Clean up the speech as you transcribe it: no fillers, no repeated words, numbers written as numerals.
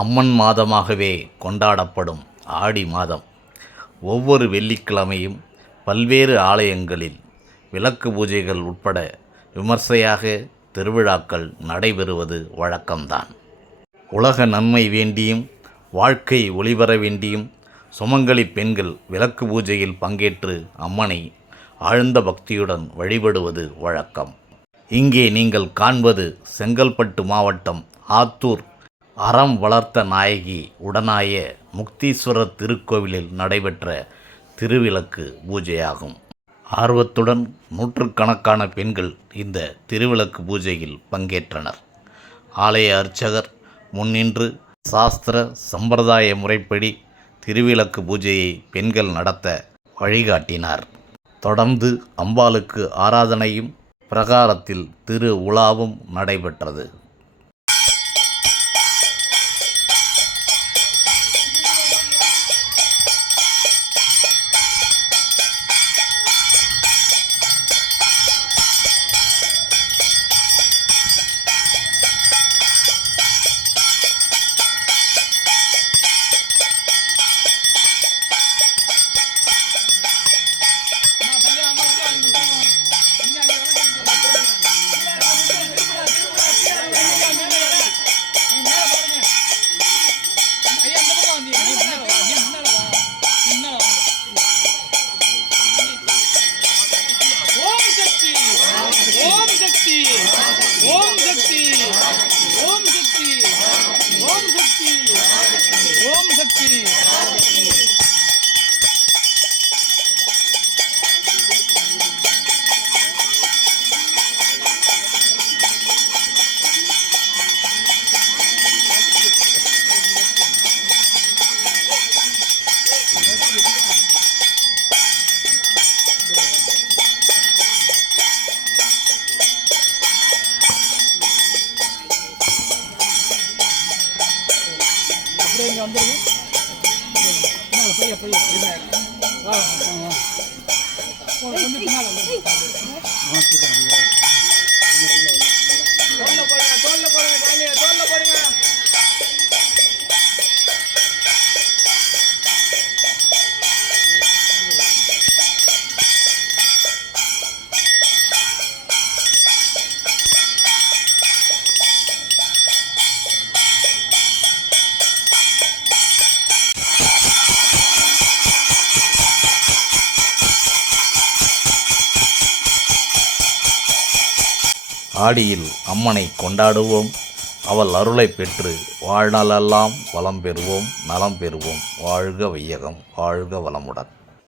அம்மன் மாதமாகவே கொண்டாடப்படும் ஆடி மாதம் ஒவ்வொரு வெள்ளிக்கிழமையும் பல்வேறு ஆலயங்களில் விளக்கு பூஜைகள் உட்பட விமர்சையாக திருவிழாக்கள் நடைபெறுவது வழக்கம்தான். உலக நன்மை வேண்டியும் வாழ்க்கை ஒளிபெற வேண்டியும் சுமங்கலி பெண்கள் விளக்கு பூஜையில் பங்கேற்று அம்மனை ஆழ்ந்த பக்தியுடன் வழிபடுவது வழக்கம். இங்கே நீங்கள் காண்பது செங்கல்பட்டு மாவட்டம் ஆத்தூர் அறம் வளர்த்த நாயகி உடனாய முக்தீஸ்வரர் திருக்கோவிலில் நடைபெற்ற திருவிளக்கு பூஜையாகும். ஆர்வத்துடன் நூற்றுக்கணக்கான பெண்கள் இந்த திருவிளக்கு பூஜையில் பங்கேற்றனர். ஆலய அர்ச்சகர் முன்னின்று சாஸ்திர சம்பிரதாய முறைப்படி திருவிளக்கு பூஜையை பெண்கள் நடத்த வழிகாட்டினார். தொடர்ந்து அம்பாளுக்கு ஆராதனையும் பிரகாரத்தில் திரு உலாவும் நடைபெற்றது. இங்கே வந்துடுங்க. பைய கொஞ்சம் பின்னால் தோல்ல போடுங்க காலையை தோல்ல போடுங்க. ஆடியில் அம்மனை கொண்டாடுவோம். அவள் அருளை பெற்று வாழ்நாளெல்லாம் வளம் பெறுவோம், நலம் பெறுவோம். வாழ்க வையகம், வாழ்க வளமுடன்.